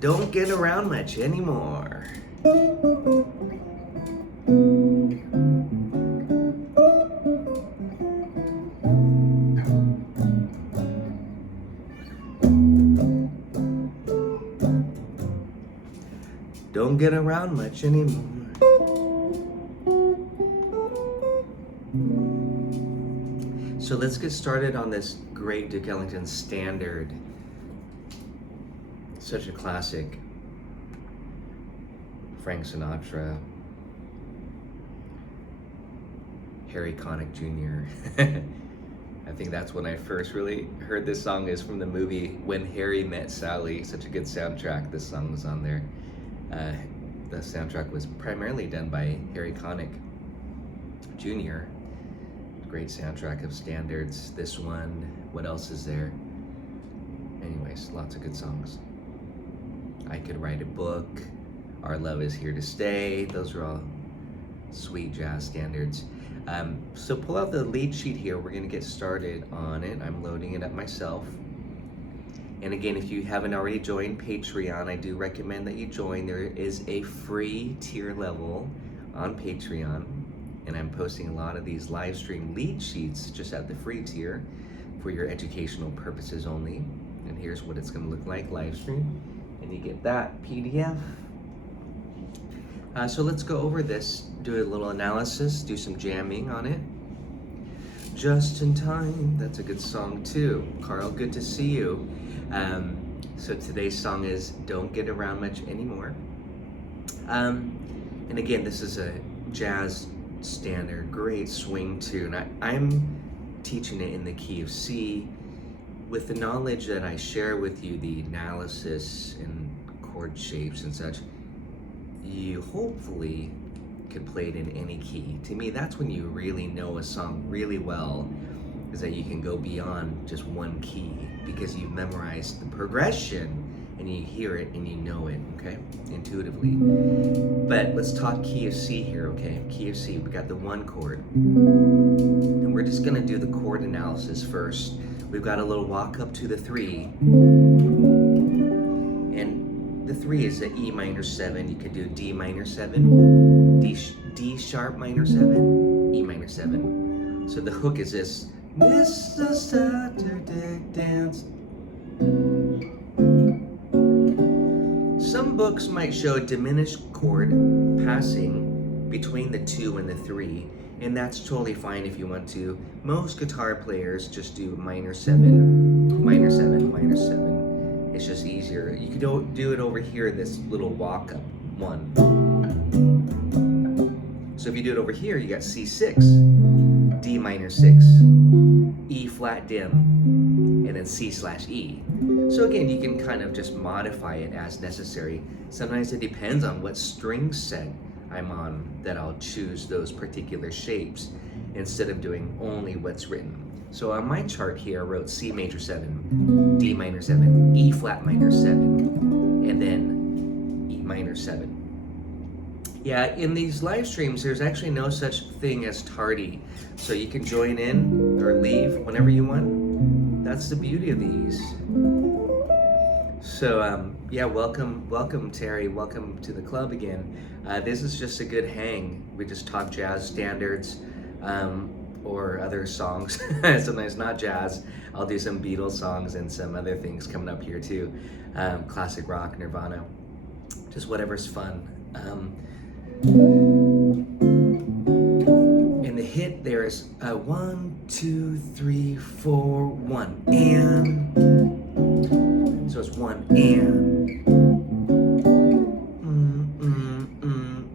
Don't get around much anymore. Don't get around much anymore. So let's get started on this great Duke Ellington standard. Such a classic. Frank Sinatra, Harry Connick Jr. I think that's when I first really heard this song, is from the movie When Harry Met Sally. Such a good soundtrack. This song was on there. The soundtrack was primarily done by Harry Connick Jr. Great soundtrack of standards. This one, what else is there? Anyways, lots of good songs. I Could Write a Book, Our Love Is Here to Stay. Those are all sweet jazz standards. So pull out the lead sheet here. We're gonna get started on it. I'm loading it up myself. And again, if you haven't already joined Patreon, I do recommend that you join. There is a free tier level on Patreon, and I'm posting a lot of these live stream lead sheets just at the free tier for your educational purposes only. And here's what it's gonna look like live stream. And you get that PDF. So let's go over this, do a little analysis, do some jamming on it. Just in Time, that's a good song too. Carl, good to see you. So today's song is Don't Get Around Much Anymore. And again, this is a jazz standard, great swing tune. I'm teaching it in the key of C. With the knowledge that I share with you, the analysis and chord shapes and such, you hopefully could play it in any key. To me, that's when you really know a song really well, is that you can go beyond just one key because you've memorized the progression and you hear it and you know it, okay, intuitively. But let's talk key of C here, okay? Key of C, we got the 1 chord. And we're just gonna do the chord analysis first. We've got a little walk up to the 3. And the 3 is the E minor 7. You could do D minor 7, D sharp minor 7, E minor 7. So the hook is this. Mr. Saturday Dance. Some books might show a diminished chord passing between the 2 and the 3, and that's totally fine if you want to. Most guitar players just do minor 7, minor 7, minor 7. It's just easier. You could do it over here, this little walk up 1. So if you do it over here, you got C6, D minor 6, E flat dim, and then C/E. So again, you can kind of just modify it as necessary. Sometimes it depends on what string set I'm on that I'll choose those particular shapes instead of doing only what's written. So on my chart here, I wrote C major 7, D minor 7, E flat minor 7, and then E minor 7. Yeah, in these live streams, there's actually no such thing as tardy. So you can join in or leave whenever you want. That's the beauty of these. So yeah, welcome Terry, welcome to the club again. This is just a good hang. We just talk jazz standards or other songs. Sometimes not jazz. I'll do some Beatles songs and some other things coming up here too. Classic rock, Nirvana, just whatever's fun. In the hit, there's 1, 2, 3, 4, 1, and. So it's 1 and.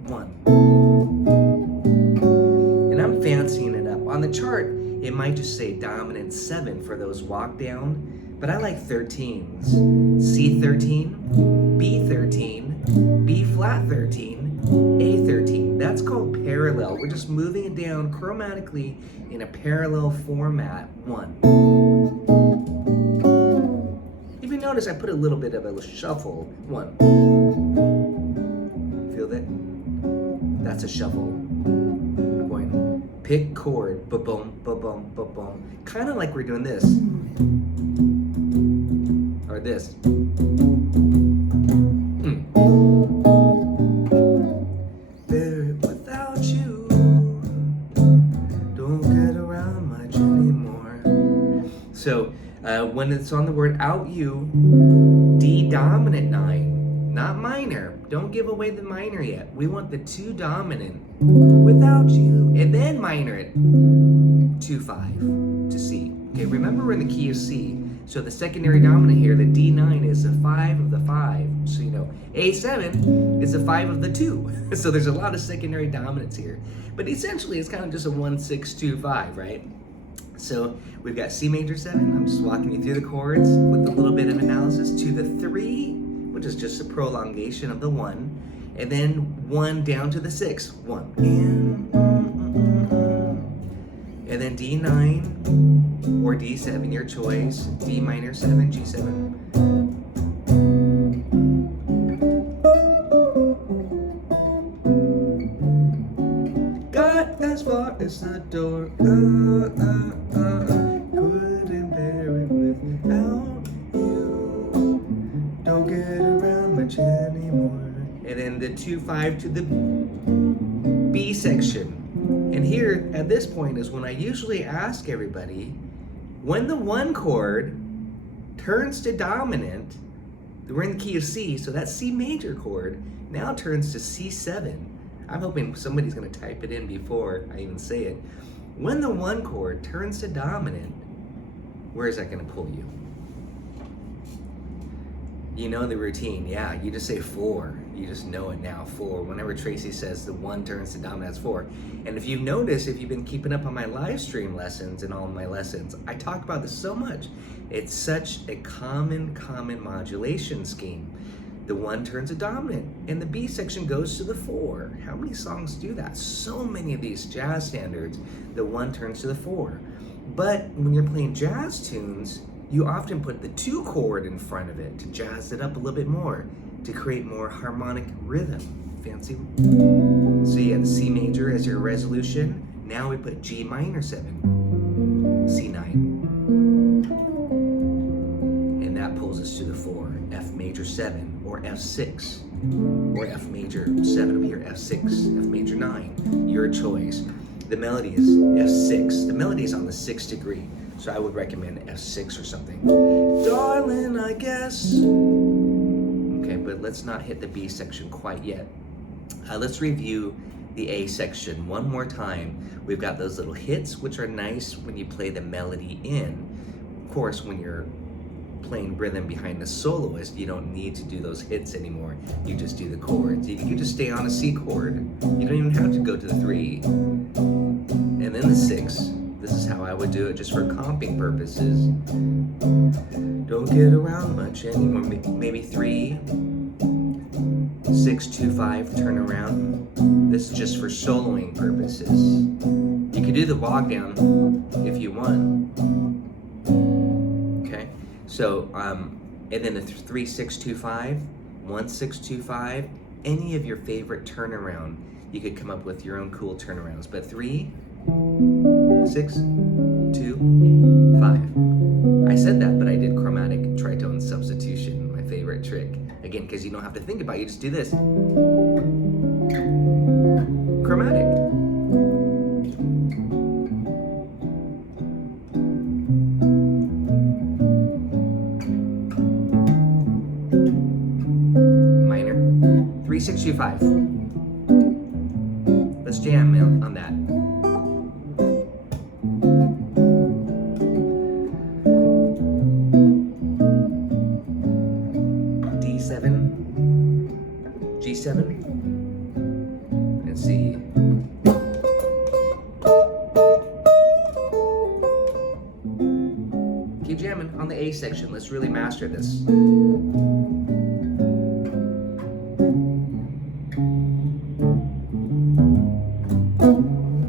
1. And I'm fancying it up. On the chart, it might just say dominant 7 for those walk down, but I like 13s. C13, B13, B flat 13, A13. That's called parallel. We're just moving it down chromatically in a parallel format. 1. If you notice, I put a little bit of a shuffle. 1. Feel that? That's a shuffle. We're going pick chord, ba-boom, ba-boom, ba-boom. Kind of like we're doing this. Or this. when it's on the word out you, D dominant 9, not minor. Don't give away the minor yet. We want the 2 dominant without you, and then minor it 2-5 to C. Okay, remember we're in the key of C. So the secondary dominant here, the D9 is the 5 of the 5. So you know, A7 is the 5 of the 2. So there's a lot of secondary dominants here. But essentially it's kind of just a 1-6-2-5, right? So we've got C major 7. I'm just walking you through the chords with a little bit of analysis to the 3, which is just a prolongation of the 1. And then 1 down to the 6. 1. And then D9 or D7, your choice. D minor 7, G7. Got as far as the door. Couldn't bear it without you. Don't get around much anymore. And then the 2-5 to the B section. And here, at this point, is when I usually ask everybody, when the 1 chord turns to dominant, we're in the key of C, so that C major chord now turns to C7. I'm hoping somebody's going to type it in before I even say it. When the 1 chord turns to dominant, where is that going to pull you? You know the routine, yeah, you just say 4. You just know it now, 4. Whenever Tracy says the 1 turns to dominant, that's 4. And if you've noticed, if you've been keeping up on my live stream lessons and all my lessons, I talk about this so much. It's such a common modulation scheme. The 1 turns to dominant, and the B section goes to the 4. How many songs do that? So many of these jazz standards, the 1 turns to the 4. But when you're playing jazz tunes, you often put the 2 chord in front of it to jazz it up a little bit more, to create more harmonic rhythm. Fancy? So you have C major as your resolution. Now we put G minor 7, C9. And that pulls us to the 4, F major 7, or F6, or F major 7 up here, F6, F major 9, your choice. The melody is F6. The melody is on the 6th degree. So I would recommend F6 or something. Darling, I guess. Okay, but let's not hit the B section quite yet. Let's review the A section one more time. We've got those little hits, which are nice when you play the melody in. Of course, when you're playing rhythm behind the soloist, you don't need to do those hits anymore. You just do the chords. You can just stay on a C chord. You don't even have to go to the 3. And then the 6. This is how I would do it just for comping purposes. Don't get around much anymore. Maybe 3, 6, 2, 5, turn around. This is just for soloing purposes. You could do the walk down if you want. Okay, so and then the 3, 6, 2, 5, 1, 6, 2, 5. Any of your favorite turnaround. You could come up with your own cool turnarounds. But 3, 6, 2, 5. I said that, but I did chromatic tritone substitution, my favorite trick. Again, because you don't have to think about it, you just do this. Chromatic. Minor. 3, 6, 2, 5. Let's jam on that. G7, and C. Keep jamming on the A section. Let's really master this.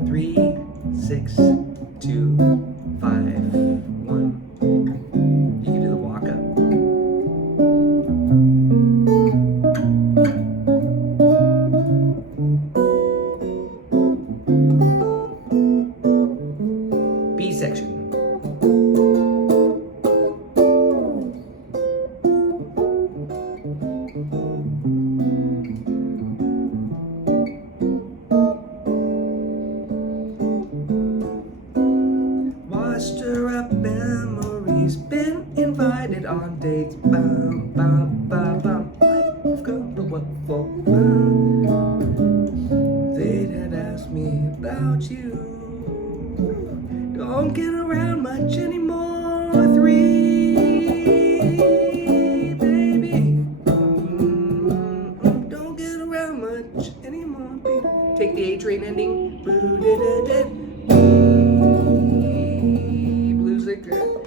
3, 6, 2, 5, 1. You can do the walk up. B section. on dates. Bum, bum, bum, bum. I've got the what for. They'd had asked me about you. Don't get around much anymore. 3, baby. Don't get around much anymore, baby. Take the A train ending. Blues like that.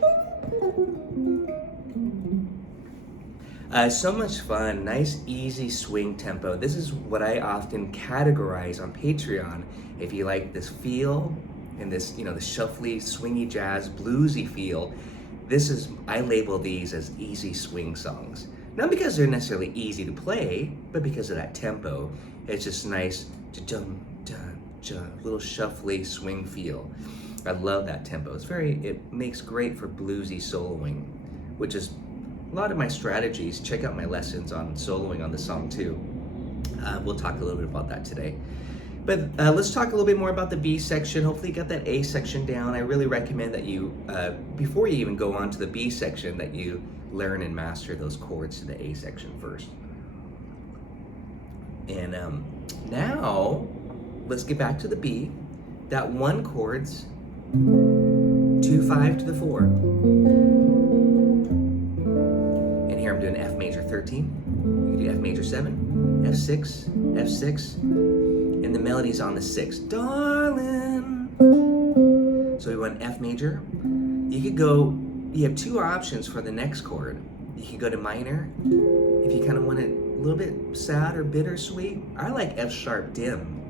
So much fun, nice easy swing tempo. This is what I often categorize on Patreon. If you like this feel and this, the shuffly, swingy jazz, bluesy feel, I label these as easy swing songs. Not because they're necessarily easy to play, but because of that tempo. It's just nice, dun, dun, dun, little shuffly swing feel. I love that tempo. It makes great for bluesy soloing, which is a lot of my strategies. Check out my lessons on soloing on the song too. We'll talk a little bit about that today. But let's talk a little bit more about the B section. Hopefully you got that A section down. I really recommend that you, before you even go on to the B section, that you learn and master those chords to the A section first. And now, let's get back to the B. That one chord's 2-5 to the 4. And here I'm doing F major 13. You can do F major 7, F6, F6, and the melody's on the 6. Darling. So we went F major. You have two options for the next chord. You can go to minor if you kind of want it a little bit sad or bittersweet. I like F sharp dim.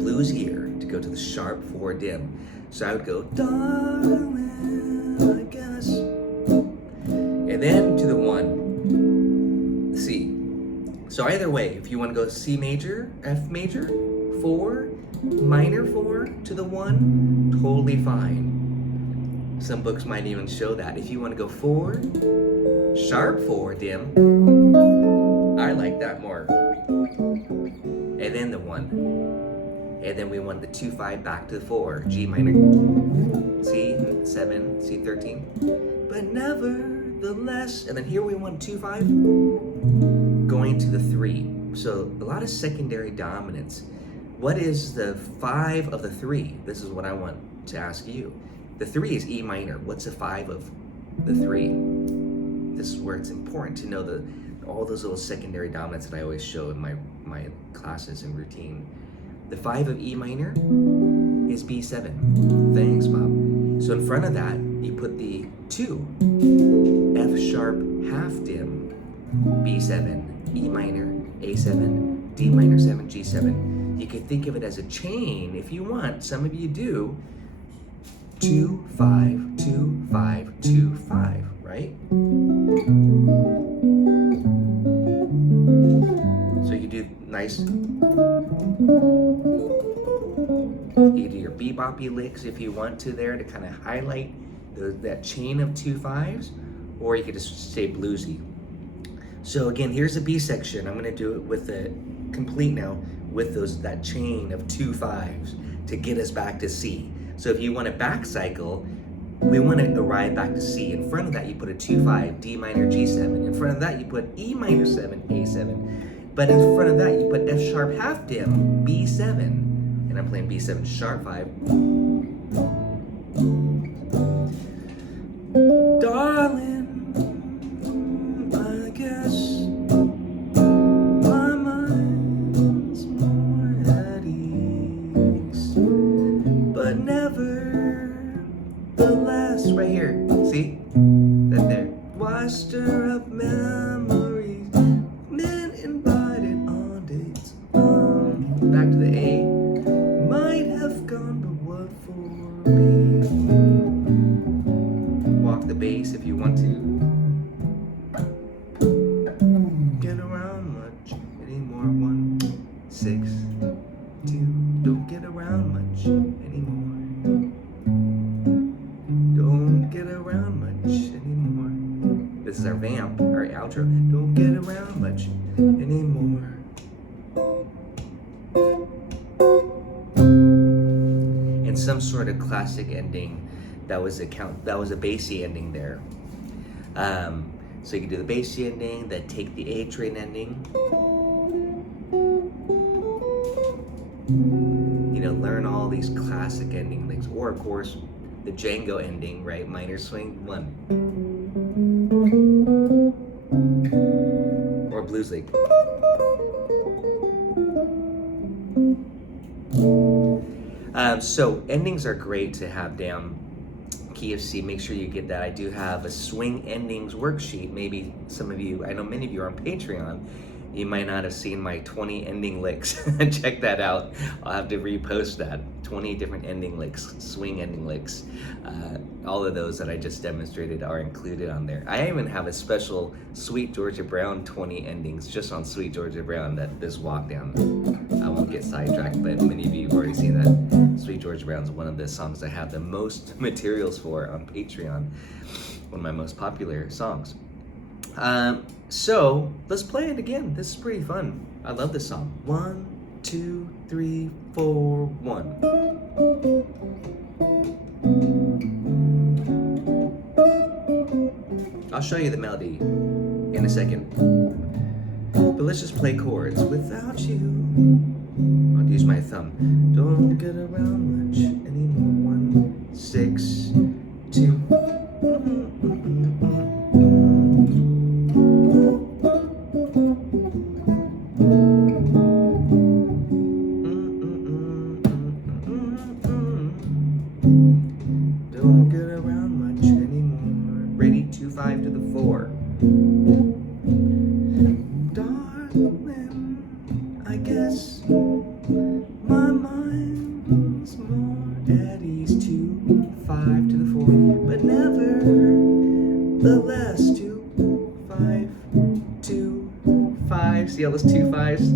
Bluesier to go to the sharp 4 dim. So I would go, darling, I guess. And then to the 1, C. So either way, if you want to go C major, F major, 4, minor 4 to the 1, totally fine. Some books might even show that. If you want to go 4, sharp 4 dim, I like that more. And then the 1. And then we want the 2-5 back to the 4, G minor, C7, C13. But nevertheless, and then here we want 2-5 going to the 3. So a lot of secondary dominance. What is the 5 of the 3? This is what I want to ask you. The 3 is E minor. What's the 5 of the 3? This is where it's important to know all those little secondary dominants that I always show in my classes and routine. The 5 of E minor is B7. Thanks, Bob. So in front of that, you put the 2, F sharp half dim, B7, E minor, A7, D minor 7, G7. You could think of it as a chain if you want. Some of you do. 2, 5, 2, 5, 2, 5, right? So you do nice. You do your beboppy licks if you want to there to kind of highlight that chain of 2 5s, or you could just stay bluesy. So again, here's the B section. I'm going to do it with the complete now with that chain of 2 5s to get us back to C. So if you want to back cycle, we want to arrive back to C. In front of that, you put a 2-5, D minor, G7. In front of that, you put E minor 7, A7. But in front of that, you put F sharp half dim, B7. And I'm playing B7 sharp 5. Darling, I guess my mind's more at ease, but nevertheless, right here, see? That there. Why stir up memories? Men invited on dates. Back to the A. Might have gone, but what for me? Walk the bass if you want to. Get around much anymore. 1, 6, 2. Don't get around much anymore. Don't get around much anymore. This is our vamp, our outro. Don't get around much anymore. Some sort of classic ending that was a bassy ending there. So you can do the bass G ending, then take the A train ending. You know, learn all these classic ending licks, or of course, the Django ending, right? Minor swing, 1. Or blues lick. So endings are great to have down. Key of C, make sure you get that. I do have a swing endings worksheet. Maybe some of you, I know many of you are on Patreon. You might not have seen my 20 ending licks. Check that out. I'll have to repost that. 20 different ending licks, swing ending licks. All of those that I just demonstrated are included on there. I even have a special Sweet Georgia Brown 20 endings just on Sweet Georgia Brown, that this walk down. I won't get sidetracked, but many of you have already seen that. Sweet Georgia Brown is one of the songs I have the most materials for on Patreon. One of my most popular songs. So let's play it again. This is pretty fun. I love this song. 1, 2, 3, 4, 1. I'll show you the melody in a second. But let's just play chords. Without you, I'll use my thumb. Don't get around much anymore. 1, 6, 2. Don't get around much anymore. Ready, 2, 5 to the 4. Darling, I guess my mind's more at ease. 2, 5 to the 4, but never the less. 2, 5, 2, 5. See all those 2 5s?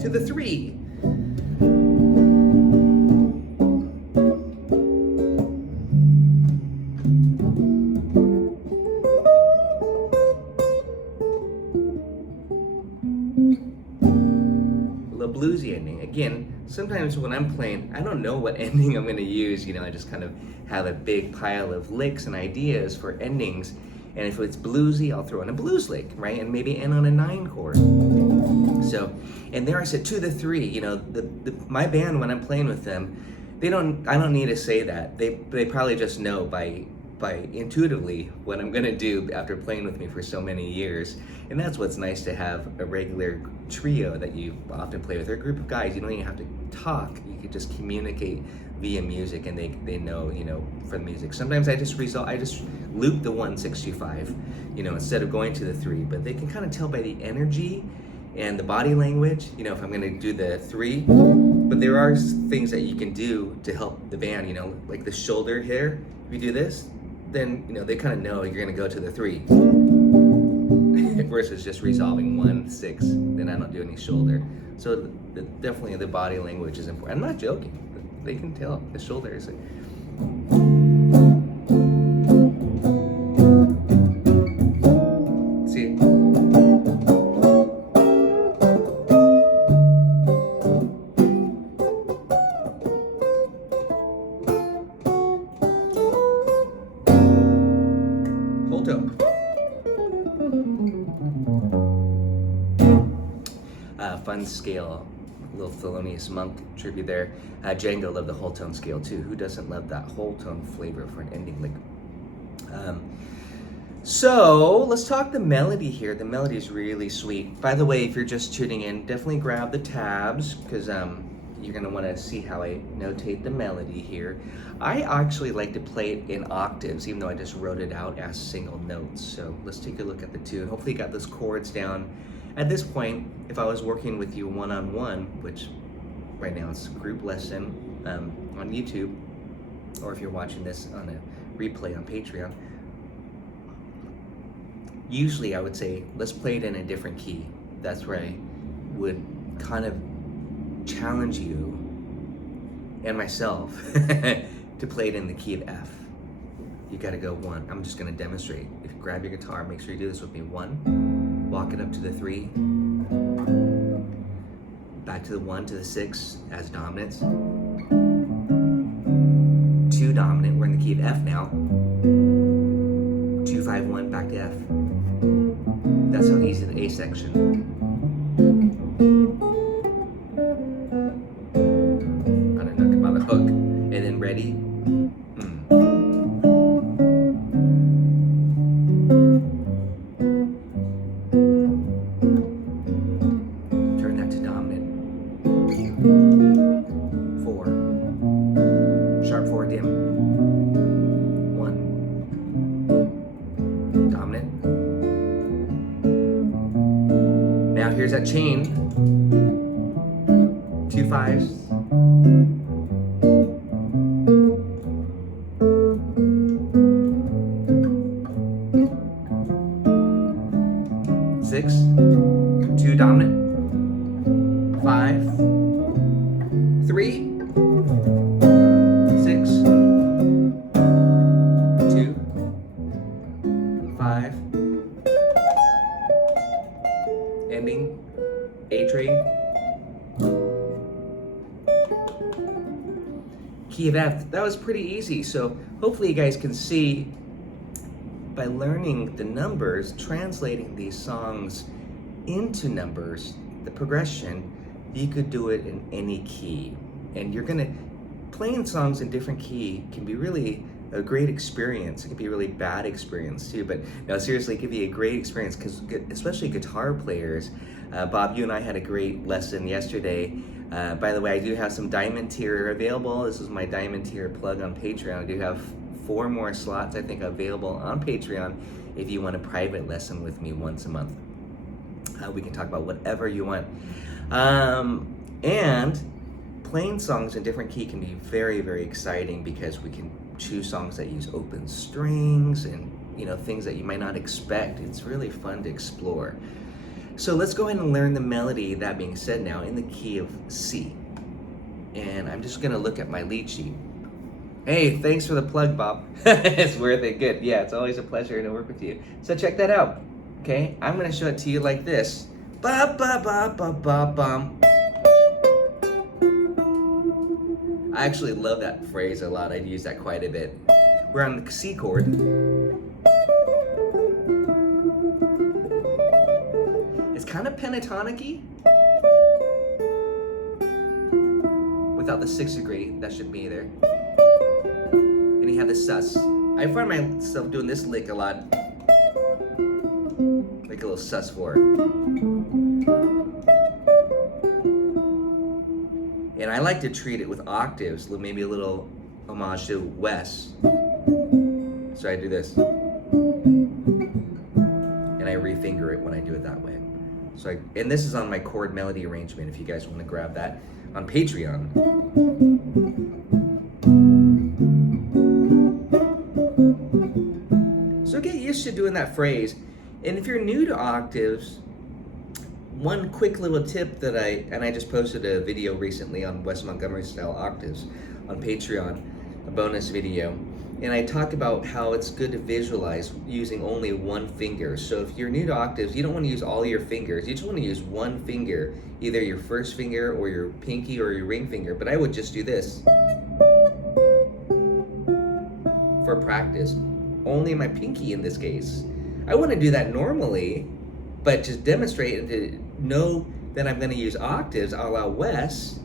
To the 3. A little bluesy ending. Again, sometimes when I'm playing, I don't know what ending I'm going to use. You know, I just kind of have a big pile of licks and ideas for endings. And if it's bluesy, I'll throw in a blues lick, right? And maybe end on a 9 chord. So, and there I said to the 3. You know, my band, when I'm playing with them, I don't need to say that. They probably just know by intuitively what I'm gonna do after playing with me for so many years. And that's what's nice to have a regular trio that you often play with, or a group of guys. You don't even have to talk. You can just communicate via music, and they know, you know, from music. Sometimes I just loop the 1, 6, 2, 5, you know, instead of going to the 3. But they can kind of tell by the energy and the body language, you know, if I'm gonna do the 3. But there are things that you can do to help the band, you know, like the shoulder here. If you do this, then, you know, they kind of know you're gonna go to the 3. Versus just resolving 1, 6, then I don't do any shoulder. So definitely the body language is important. I'm not joking. They can tell the shoulder is. See. Whole tone. Fun scale. Little Thelonious Monk tribute there. Django loved the whole tone scale too. Who doesn't love that whole tone flavor for an ending lick? So let's talk the melody here. The melody is really sweet. By the way, if you're just tuning in, definitely grab the tabs, because you're gonna want to see how I notate the melody here. I actually like to play it in octaves, even though I just wrote it out as single notes. So let's take a look at the tune. Hopefully you got those chords down. At this point, if I was working with you one-on-one, which right now it's a group lesson on YouTube, or if you're watching this on a replay on Patreon, usually I would say, let's play it in a different key. That's where I would kind of challenge you and myself to play it in the key of F. you gotta go 1. I'm just gonna demonstrate. If you grab your guitar, make sure you do this with me. 1, walk it up to the 3, back to the 1 to the 6 as dominants. 2 dominant, we're in the key of F now. 2, 5, 1, back to F. That's how easy the A section. On a nook by the hook. And then ready. Turn that to dominant. 4. Sharp 4 dim. 1. Dominant. Now here's that chain. 2 5s. 6, 2 dominant, 5, 3, 6, 2, 5, ending, A train, key of F. That was pretty easy, so hopefully you guys can see by learning the numbers, translating these songs into numbers, the progression, you could do it in any key. And playing songs in different key can be really a great experience. It can be a really bad experience too, but no, seriously, it can be a great experience because especially guitar players. Bob, you and I had a great lesson yesterday. By the way, I do have some diamond tier available. This is my diamond tier plug on Patreon. I do have 4 more slots, I think, available on Patreon if you want a private lesson with me once a month. We can talk about whatever you want. And playing songs in different key can be very, very exciting because we can choose songs that use open strings and things that you might not expect. It's really fun to explore. So let's go ahead and learn the melody, that being said, now in the key of C. And I'm just gonna look at my lead sheet. Hey, thanks for the plug, Bob. It's worth it. Good. Yeah, it's always a pleasure to work with you. So check that out. Okay, I'm gonna show it to you like this. Ba ba ba ba ba bum. I actually love that phrase a lot. I'd use that quite a bit. We're on the C chord. It's kind of pentatonic-y. Without the 6th degree, that should be there. And you have the sus. I find myself doing this lick a lot. Like a little sus4. And I like to treat it with octaves, maybe a little homage to Wes. So I do this. And I refinger it when I do it that way. And this is on my chord melody arrangement if you guys want to grab that on Patreon. So get used to doing that phrase. And if you're new to octaves, one quick little tip that I just posted a video recently on Wes Montgomery style octaves on Patreon, a bonus video. And I talk about how it's good to visualize using only one finger. So if you're new to octaves, you don't want to use all your fingers. You just want to use one finger, either your first finger or your pinky or your ring finger. But I would just do this for practice. Only my pinky in this case. I want to do that normally, but just demonstrate and to know that I'm going to use octaves a la Wes.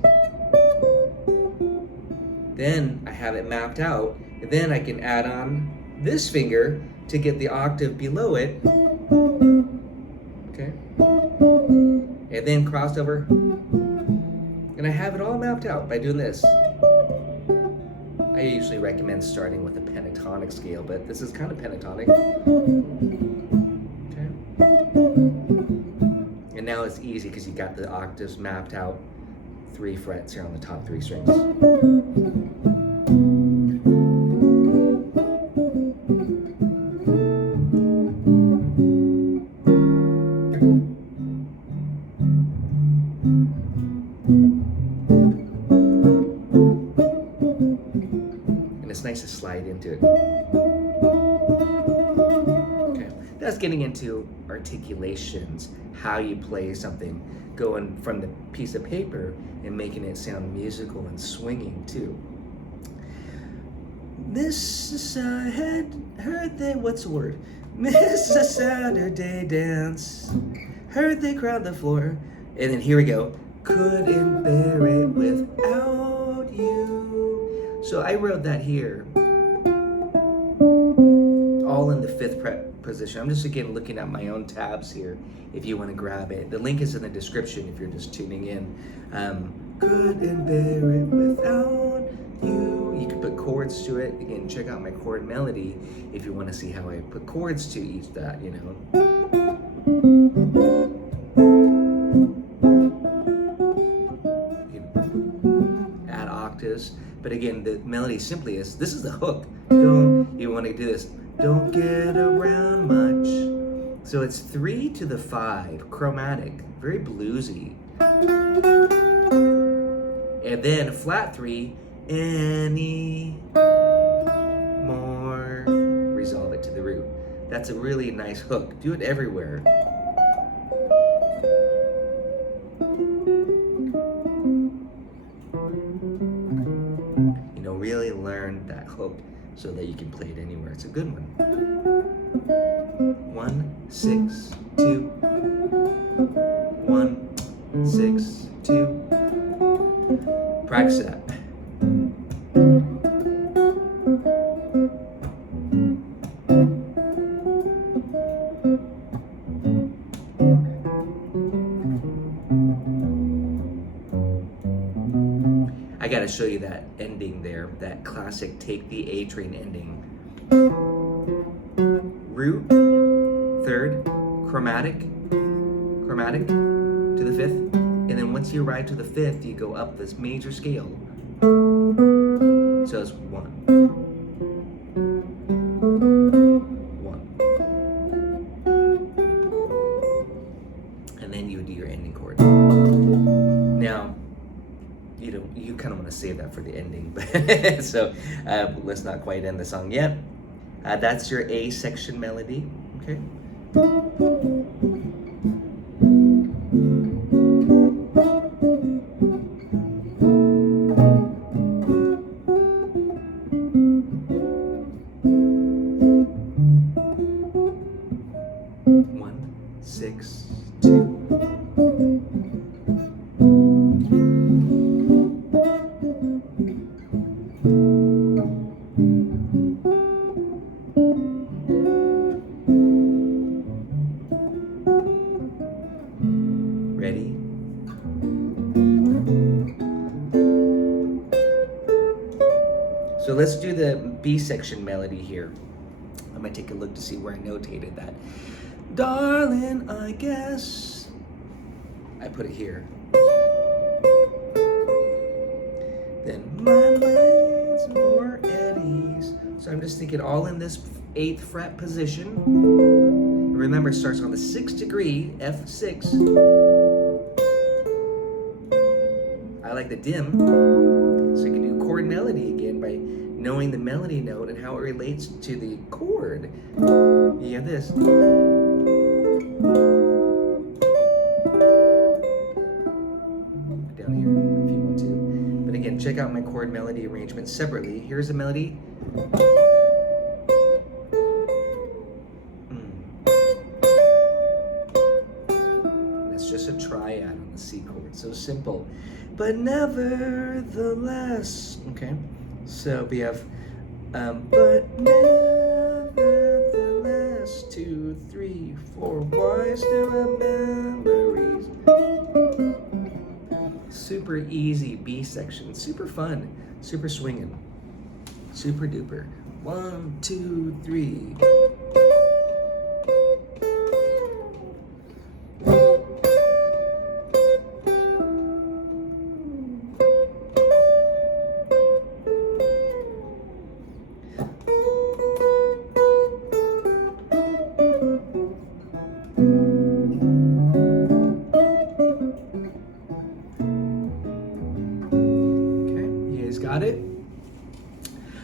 Then I have it mapped out. And then I can add on this finger to get the octave below it. Okay. And then crossover. And I have it all mapped out by doing this. I usually recommend starting with a pentatonic scale, but this is kind of pentatonic. Okay. And now it's easy because you got the octaves mapped out. 3 frets here on the top 3 strings. And it's nice to slide into it. getting into articulations, how you play something, going from the piece of paper and making it sound musical and swinging too. This heard they, what's the word? Miss a Saturday dance, heard they crowd the floor, and then here we go. Couldn't bear it without you. So I wrote that here, all in the 5th position. I'm just again looking at my own tabs here if you want to grab it. The link is in the description if you're just tuning in. Couldn't bear it without you. You can put chords to it. Again, check out my chord melody if you want to see how I put chords to each that, you know. You add octaves. But again, the melody simply is, this is the hook. You want to do this. Don't get around much. So it's 3 to the 5, chromatic, very bluesy. And then flat 3, any more, resolve it to the root. That's a really nice hook. Do it everywhere. You know, really learn that hook so that you can play it anywhere. It's a good one. 1, 6, 2. 1, 6, 2. Practice that. I gotta show you that ending there, that classic Take the A Train ending. Root, 3rd, chromatic to the 5th, and then once you arrive to the 5th, you go up this major scale. So it's 1, 1, and then you would do your ending chord. Now, you kind of want to save that for the ending, but so let's not quite end the song yet. That's your A section melody, okay? Ready? So let's do the B section melody here. I'm gonna take a look to see where I notated that. Darling, I guess I put it here. Then my mind's more at ease. So I'm just thinking all in this 8th fret position. Remember, it starts on the 6th degree, F6. I like the dim. So you can do chord melody again by knowing the melody note and how it relates to the chord. You have this. Down here if you want to. But again, check out my chord melody arrangement separately. Here's a melody. That's just a triad on the C chord. So simple. But nevertheless, okay? So we have, but nevertheless, 2, 3, 4, why still have memories? Super easy B section, super fun, super swinging, super duper. 1, 2, 3. Got it?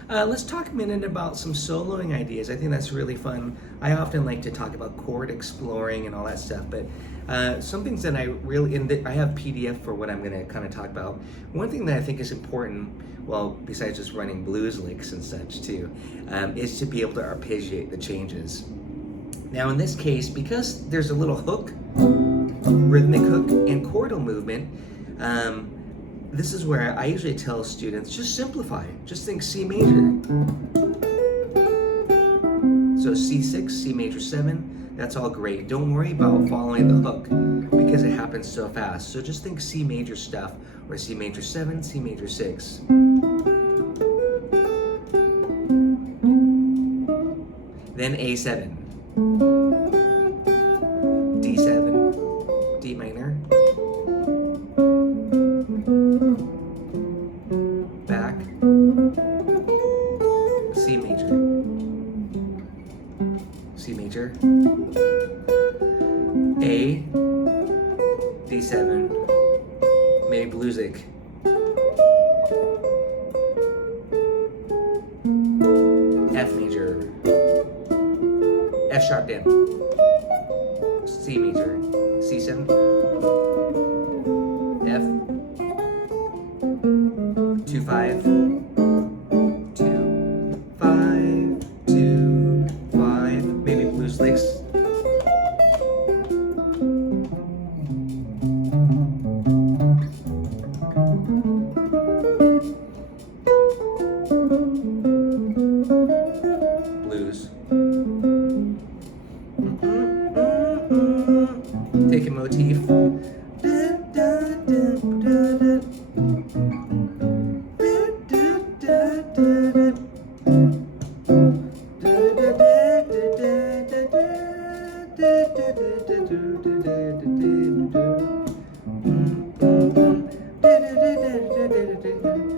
Let's talk a minute about some soloing ideas. I think that's really fun. I often like to talk about chord exploring and all that stuff, but some things that I really, I have PDF for what I'm going to kind of talk about. One thing that I think is important, well, besides just running blues licks and such too, is to be able to arpeggiate the changes. Now in this case, because there's a little hook, rhythmic hook, and chordal movement, this is where I usually tell students, just simplify. Just think C major. So C6, C major 7, that's all great. Don't worry about following the hook because it happens so fast. So just think C major stuff, or C major 7, C major 6. Then A7, D7, D minor, back, C major, C major, A, D7, maybe bluesic, F major, F sharp down, C major, C7, F, 2 5, 2 5, 2 5, maybe blues licks. Blues. Take a motif.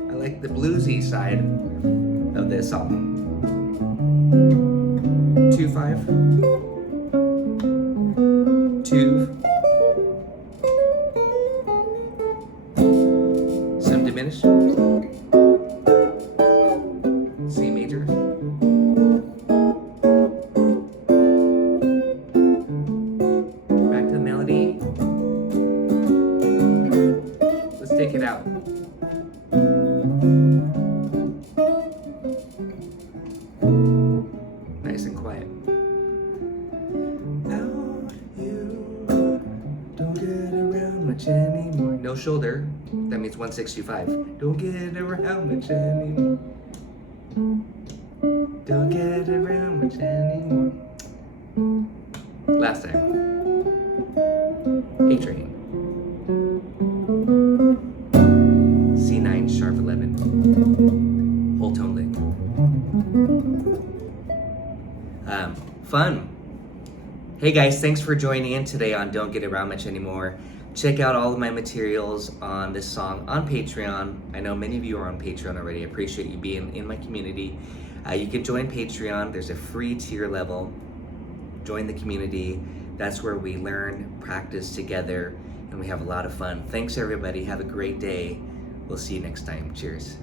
I like the bluesy side of this song. 2 5, 2, some diminished, C major, back to the melody. Let's take it out. Nice and quiet. Don't get around much anymore. No shoulder. That means 1-6-2-5. Don't get around much anymore. Don't get around much anymore. Last time. A train. C9 sharp 11. Whole tone lick. Fun. Hey guys, thanks for joining in today on Don't Get Around Much Anymore. Check out all of my materials on this song on Patreon. I know many of you are on Patreon already. I appreciate you being in my community. You can join Patreon. There's a free tier level. Join the community. That's where we learn, practice together, and we have a lot of fun. Thanks everybody. Have a great day. We'll see you next time. Cheers.